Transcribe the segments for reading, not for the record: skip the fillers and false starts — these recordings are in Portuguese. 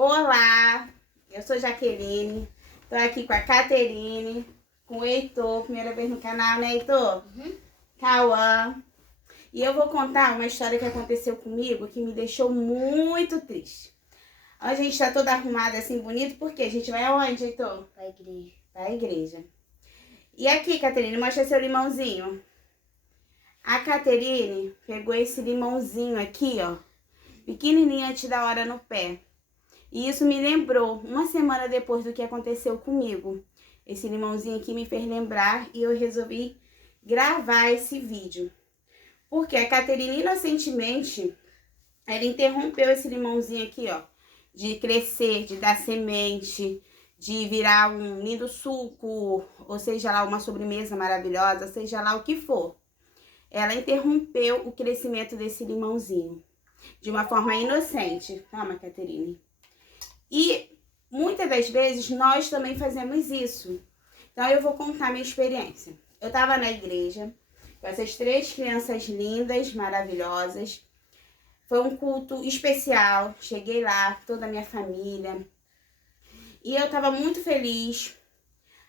Olá, eu sou Jaqueline, tô aqui com a Caterine, com o Heitor, primeira vez no canal, né, Heitor? Cauã. E eu vou contar uma história que aconteceu comigo que me deixou muito triste. A gente tá toda arrumada assim, bonito, porque a gente vai aonde, Heitor? Pra igreja. Pra igreja. E aqui, Caterine, mostra seu limãozinho. A Caterine pegou esse limãozinho aqui, ó, pequenininho antes da hora no pé. E isso me lembrou, uma semana depois do que aconteceu comigo. Esse limãozinho aqui me fez lembrar e eu resolvi gravar esse vídeo. Porque a Caterine, inocentemente, ela interrompeu esse limãozinho aqui, ó, de crescer, de dar semente, de virar um lindo suco, ou seja lá, uma sobremesa maravilhosa, seja lá o que for. Ela interrompeu o crescimento desse limãozinho, de uma forma inocente. Calma, Caterine. E muitas das vezes nós também fazemos isso. Então eu vou contar minha experiência. Eu estava na igreja com essas 3 crianças lindas, maravilhosas. Foi um culto especial. Cheguei lá, toda a minha família. E eu estava muito feliz.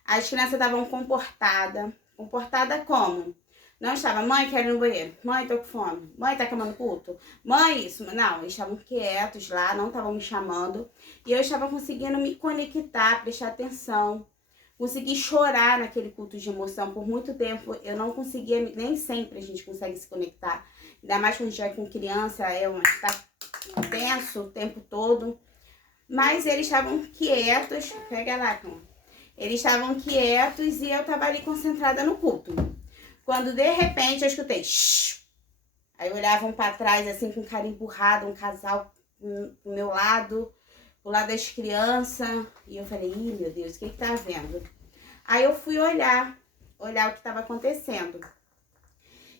As crianças estavam comportadas. Comportada como? Não estava, mãe, quero ir no banheiro. Mãe, tô com fome. Mãe, tá queimando culto. Mãe, isso. Não, eles estavam quietos lá, não estavam me chamando. E eu estava conseguindo me conectar, prestar atenção. Consegui chorar naquele culto de emoção. Por muito tempo eu não conseguia, nem sempre a gente consegue se conectar. Ainda mais quando a gente vai com criança, tá tenso o tempo todo. Mas eles estavam quietos. Pega lá, calma. Eles estavam quietos e eu estava ali concentrada no culto. Quando de repente eu escutei shhh. Aí olhavam para trás assim com cara emburrado, um casal pro meu lado, pro lado das crianças. E eu falei, ih, meu Deus, o que tá vendo? Aí eu fui olhar o que estava acontecendo.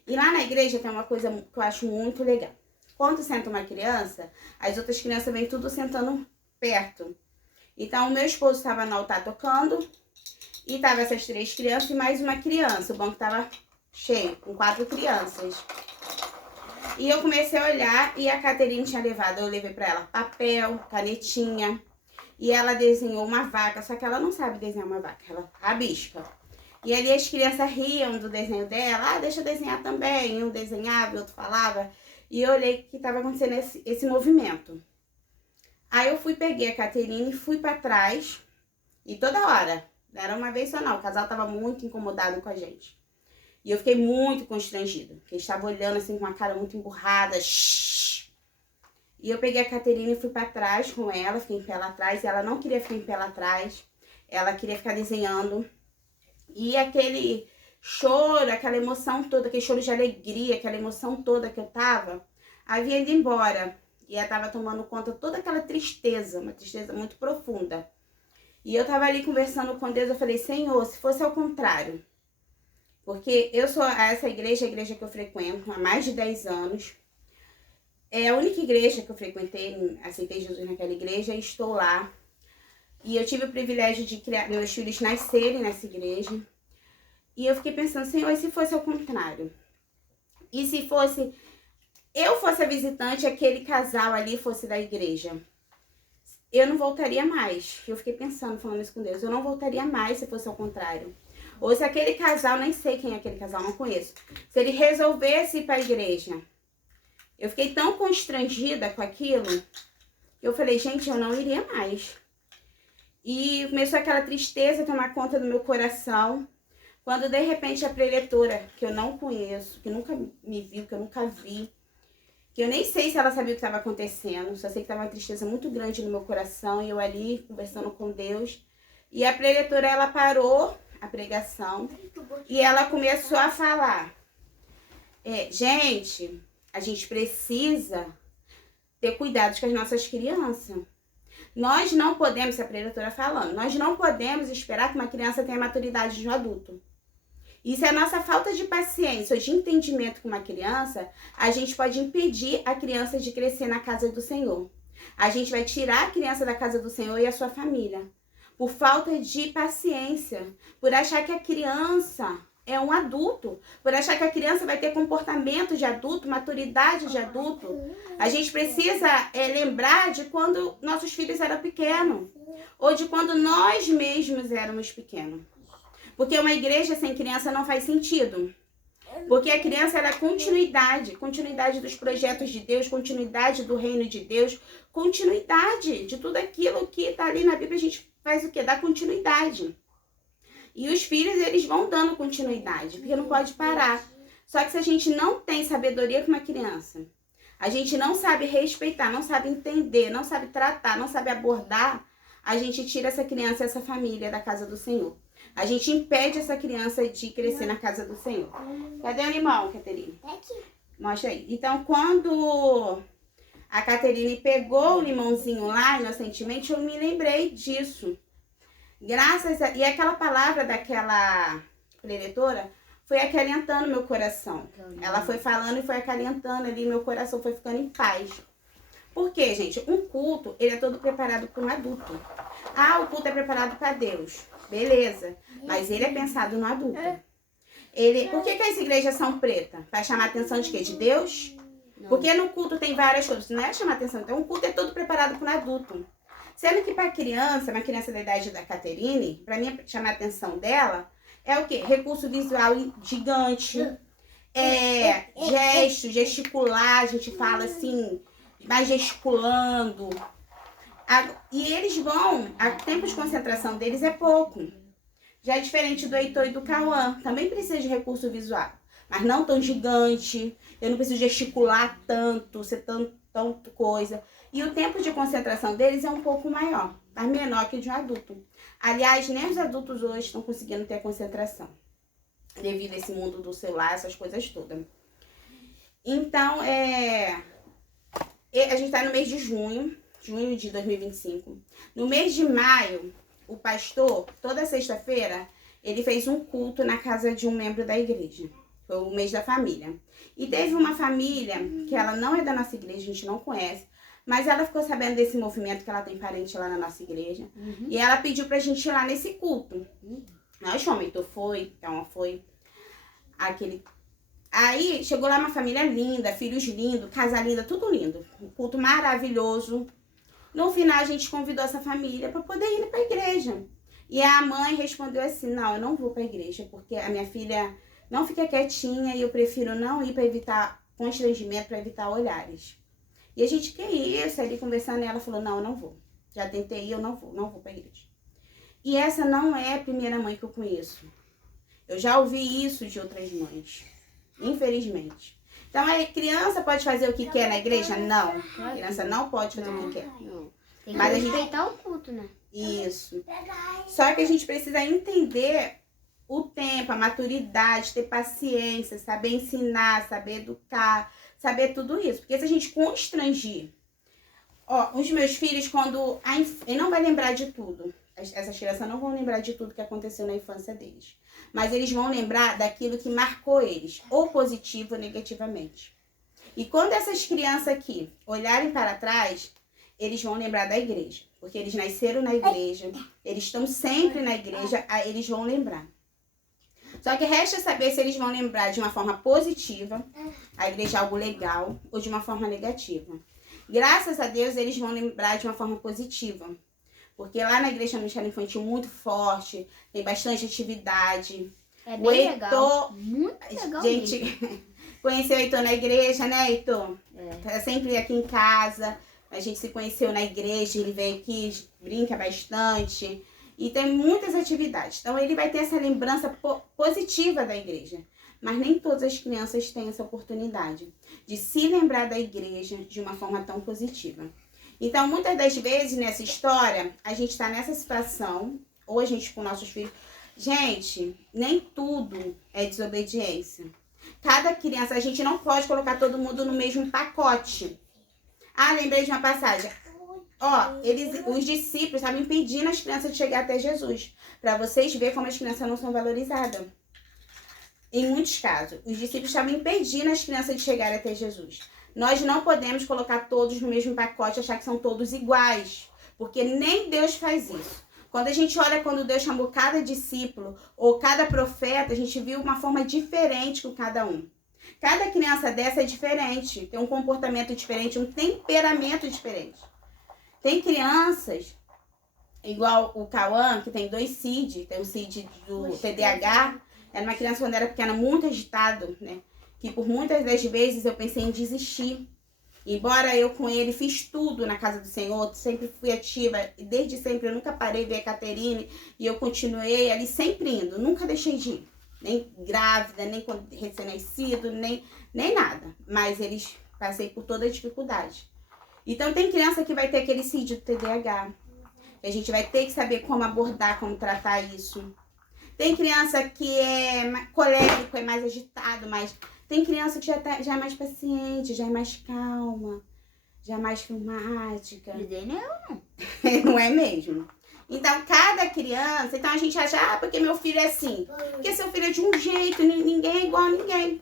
E lá na igreja tem uma coisa que eu acho muito legal. Quando senta uma criança, as outras crianças vêm tudo sentando perto. Então o meu esposo estava no altar tocando e tava essas 3 crianças e mais uma criança. O banco tava cheio, com 4 crianças. E eu comecei a olhar e a Caterine tinha levado, eu levei pra ela papel, canetinha. E ela desenhou uma vaca, só que ela não sabe desenhar uma vaca, ela rabisca. E ali as crianças riam do desenho dela, deixa eu desenhar também. Um desenhava, o outro falava. E eu olhei que estava acontecendo esse movimento. Aí eu peguei a Caterine e fui pra trás. E toda hora, não era uma vez só não, o casal tava muito incomodado com a gente. E eu fiquei muito constrangida, porque eles estavam olhando assim com uma cara muito emburrada. Shhh. E eu peguei a Caterine e fui pra trás com ela, fiquei em pé lá atrás. E ela não queria ficar em pé lá atrás, ela queria ficar desenhando. E aquele choro, aquela emoção toda, aquele choro de alegria, aquela emoção toda que eu tava, havia ido embora. E ela tava tomando conta de toda aquela tristeza, uma tristeza muito profunda. E eu tava ali conversando com Deus, eu falei, Senhor, se fosse ao contrário. Porque eu sou essa igreja, a igreja que eu frequento há mais de 10 anos. É a única igreja que eu frequentei, aceitei Jesus naquela igreja e estou lá. E eu tive o privilégio de criar meus filhos nascerem nessa igreja. E eu fiquei pensando, Senhor, e se fosse ao contrário? E se fosse, eu fosse a visitante, aquele casal ali fosse da igreja? Eu não voltaria mais. Eu fiquei pensando, falando isso com Deus, eu não voltaria mais se fosse ao contrário. Ou se aquele casal, nem sei quem é aquele casal, não conheço. Se ele resolvesse ir para a igreja. Eu fiquei tão constrangida com aquilo, que eu falei, gente, eu não iria mais. E começou aquela tristeza a tomar conta do meu coração. Quando de repente a preletora, que eu não conheço, que nunca me viu, que eu nunca vi, que eu nem sei se ela sabia o que estava acontecendo, só sei que estava uma tristeza muito grande no meu coração, e eu ali conversando com Deus. E a preletora, ela parou a pregação e ela começou a falar, gente, a gente precisa ter cuidado com as nossas crianças. Nós não podemos, a preletora falando, nós não podemos esperar que uma criança tenha a maturidade de um adulto. E se a nossa falta de paciência ou de entendimento com uma criança, a gente pode impedir a criança de crescer na casa do Senhor. A gente vai tirar a criança da casa do Senhor e a sua família. Por falta de paciência, por achar que a criança é um adulto, por achar que a criança vai ter comportamento de adulto, maturidade de adulto. A gente precisa lembrar de quando nossos filhos eram pequenos, ou de quando nós mesmos éramos pequenos. Porque uma igreja sem criança não faz sentido. Porque a criança é continuidade dos projetos de Deus, continuidade do reino de Deus, continuidade de tudo aquilo que está ali na Bíblia. A gente faz o quê? Dá continuidade. E os filhos, eles vão dando continuidade, porque não pode parar. Só que se a gente não tem sabedoria com uma criança, a gente não sabe respeitar, não sabe entender, não sabe tratar, não sabe abordar, a gente tira essa criança e essa família da casa do Senhor. A gente impede essa criança de crescer na casa do Senhor. Cadê o animal, Caterine? Mostra aí. Então, quando a Caterine pegou o limãozinho lá, inocentemente, eu me lembrei disso. E aquela palavra daquela preletora foi acalentando meu coração. Ela foi falando e foi acalentando ali, meu coração foi ficando em paz. Por quê, gente? Um culto, ele é todo preparado para um adulto. O culto é preparado para Deus. Beleza. Mas ele é pensado no adulto. Por que as igrejas são pretas? Para chamar a atenção de quê? De Deus? Porque no culto tem várias coisas. Não é chamar a atenção. Então, o culto é todo preparado para um adulto. Sendo que para criança, uma criança da idade da Caterine, para mim chamar a atenção dela, é o quê? Recurso visual gigante, gesto, gesticular, a gente fala assim, mais gesticulando. E eles vão, o tempo de concentração deles é pouco. Já é diferente do Heitor e do Cauã, também precisa de recurso visual, mas não tão gigante, eu não preciso gesticular tanto, ser tanto coisa. E o tempo de concentração deles é um pouco maior, mas menor que o de um adulto. Aliás, nem os adultos hoje estão conseguindo ter concentração, devido a esse mundo do celular, essas coisas todas. Então, a gente está no mês de junho de 2025. No mês de maio, o pastor, toda sexta-feira, ele fez um culto na casa de um membro da igreja. Foi o mês da família. E teve uma família, que ela não é da nossa igreja, a gente não conhece, mas ela ficou sabendo desse movimento, que ela tem parente lá na nossa igreja. E ela pediu pra gente ir lá nesse culto. Nós fomos, então foi. Aí chegou lá uma família linda, filhos lindos, casa linda, tudo lindo. Um culto maravilhoso. No final a gente convidou essa família para poder ir pra igreja. E a mãe respondeu assim: não, eu não vou pra igreja, porque a minha filha não fica quietinha e eu prefiro não ir para evitar constrangimento, para evitar olhares. E a gente, que isso? Ali conversando, e ela falou: não, eu não vou. Já tentei ir, eu não vou pra igreja. E essa não é a primeira mãe que eu conheço. Eu já ouvi isso de outras mães, infelizmente. Então, a criança pode fazer o que quer na igreja? Não. A criança não pode fazer o que quer. Não. Tem que respeitar o culto, né? Isso. Só que a gente precisa entender o tempo, a maturidade, ter paciência, saber ensinar, saber educar, saber tudo isso. Porque se a gente constrangir... os meus filhos, quando... Ele não vai lembrar de tudo. Essas crianças não vão lembrar de tudo que aconteceu na infância deles. Mas eles vão lembrar daquilo que marcou eles, ou positivo ou negativamente. E quando essas crianças aqui olharem para trás, eles vão lembrar da igreja. Porque eles nasceram na igreja, eles estão sempre na igreja, aí eles vão lembrar. Só que resta saber se eles vão lembrar de uma forma positiva, a igreja é algo legal, ou de uma forma negativa. Graças a Deus, eles vão lembrar de uma forma positiva. Porque lá na igreja no infantil muito forte, tem bastante atividade. É bem legal. Muito legal. Gente, conheceu o Heitor na igreja, né, Heitor? Tá sempre aqui em casa. A gente se conheceu na igreja, ele vem aqui, brinca bastante. E tem muitas atividades. Então, ele vai ter essa lembrança positiva da igreja. Mas nem todas as crianças têm essa oportunidade de se lembrar da igreja de uma forma tão positiva. Então, muitas das vezes, nessa história, a gente está nessa situação, ou a gente com nossos filhos. Gente, nem tudo é desobediência. Cada criança, a gente não pode colocar todo mundo no mesmo pacote. Lembrei de uma passagem. Os discípulos estavam impedindo as crianças de chegar até Jesus. Para vocês verem como as crianças não são valorizadas. Em muitos casos, os discípulos estavam impedindo as crianças de chegar até Jesus. Nós não podemos colocar todos no mesmo pacote e achar que são todos iguais. Porque nem Deus faz isso. Quando a gente olha quando Deus chamou cada discípulo ou cada profeta, a gente viu uma forma diferente com cada um. Cada criança dessa é diferente, tem um comportamento diferente, um temperamento diferente. Tem crianças, igual o Cauã, que tem 2 CID, tem o CID do TDAH, era uma criança quando era pequena muito agitado, né? Que por muitas das vezes eu pensei em desistir. Embora eu com ele fiz tudo na casa do Senhor, sempre fui ativa, e desde sempre eu nunca parei de ver a Caterine, e eu continuei ali sempre indo, nunca deixei de ir. Nem grávida, nem recém-nascido, nem nada. Mas eles passei por toda a dificuldade. Então tem criança que vai ter aquele CID do TDAH. E a gente vai ter que saber como abordar, como tratar isso. Tem criança que é colérico, é mais agitado, mas tem criança que já é mais paciente, já é mais calma, já é mais filmática. Não é mesmo? Então, cada criança... Então, a gente acha, porque meu filho é assim. Porque seu filho é de um jeito, ninguém é igual a ninguém.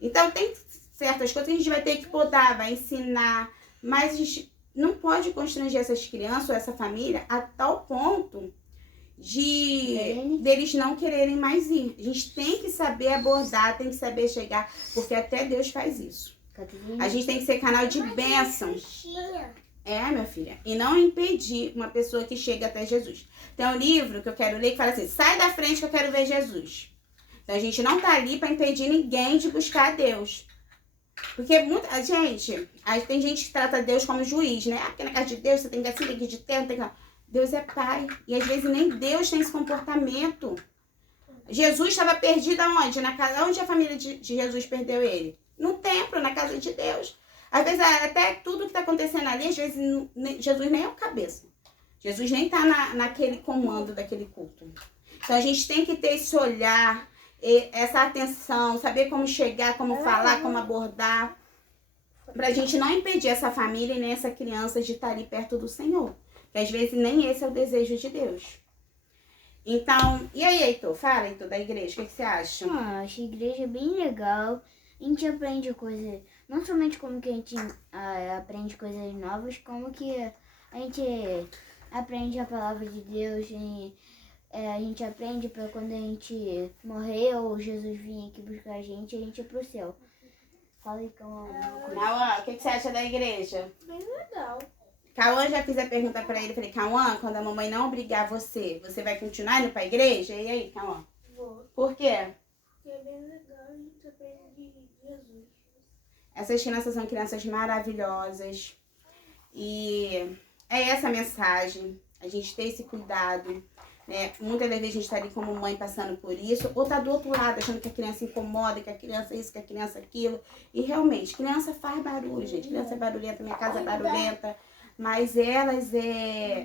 Então, tem certas coisas que a gente vai ter que podar, vai ensinar. Mas a gente não pode constranger essas crianças ou essa família a tal ponto deles não quererem mais ir. A gente tem que saber abordar, tem que saber chegar, porque até Deus faz isso. A gente tem que ser canal de bênção. Minha filha. E não impedir uma pessoa que chega até Jesus. Tem um livro que eu quero ler que fala assim, sai da frente que eu quero ver Jesus. Então a gente não tá ali para impedir ninguém de buscar a Deus. Porque tem gente que trata Deus como juiz, né? Porque na casa de Deus você tem que assim, tem que ir de tempo, tem que... Deus é pai. E às vezes nem Deus tem esse comportamento. Jesus estava perdido aonde? Na casa. Onde a família de Jesus perdeu ele? No templo, na casa de Deus. Às vezes até tudo que está acontecendo ali, às vezes Jesus nem é o cabeça. Jesus nem está naquele comando daquele culto. Então a gente tem que ter esse olhar, essa atenção, saber como chegar, como falar, como abordar. Pra gente não impedir essa família e nem essa criança de estar ali perto do Senhor. Que às vezes nem esse é o desejo de Deus. Então, e aí, Heitor? Fala, Heitor, da igreja, o que você acha? Acho a igreja bem legal. A gente aprende coisas, não somente como que a gente aprende coisas novas, como que a gente aprende a palavra de Deus. A gente aprende para quando a gente morrer ou Jesus vir aqui buscar a gente ir pro céu. Fala aí, Cauã. Cauã, o que você acha da igreja? Bem legal. Cauã, já fiz a pergunta pra ele. Falei, Cauã, quando a mamãe não obrigar você vai continuar indo pra igreja? E aí, Cauã? Vou. Por quê? Porque é bem legal, a gente aprende de Jesus. Essas crianças são crianças maravilhosas. E é essa a mensagem. A gente ter esse cuidado. Né? Muitas das vezes a gente tá ali como mãe passando por isso. Ou tá do outro lado, achando que a criança incomoda, que a criança isso, que a criança aquilo. E realmente, criança faz barulho, gente. Criança é barulhenta, minha casa é barulhenta. Mas elas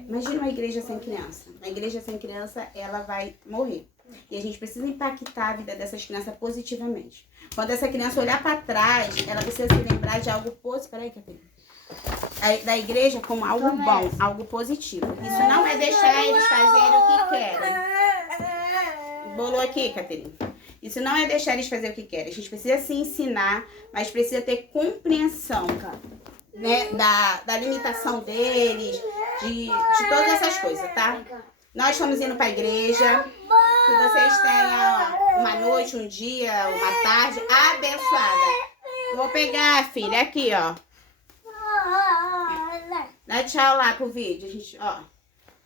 Imagina uma igreja sem criança. Uma igreja sem criança, ela vai morrer. E a gente precisa impactar a vida dessas crianças positivamente. Quando essa criança olhar para trás, ela precisa se lembrar de algo positivo. Peraí, Caterina. Da igreja como algo bom, algo positivo. Isso não é deixar eles fazerem o que querem. Bolou aqui, Caterina. Isso não é deixar eles fazerem o que querem. A gente precisa se ensinar, mas precisa ter compreensão, né, da limitação deles, de todas essas coisas, tá? Nós estamos indo para a igreja. Que vocês tenham uma noite, um dia, uma tarde abençoada. Vou pegar, filha, aqui, ó. Dá tchau lá pro vídeo, gente, ó.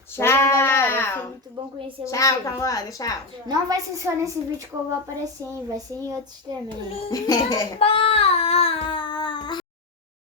Tchau. Galera, foi muito bom conhecer vocês. Tchau, Cauã, tchau. Não vai ser só nesse vídeo que eu vou aparecer, hein? Vai ser em outros também.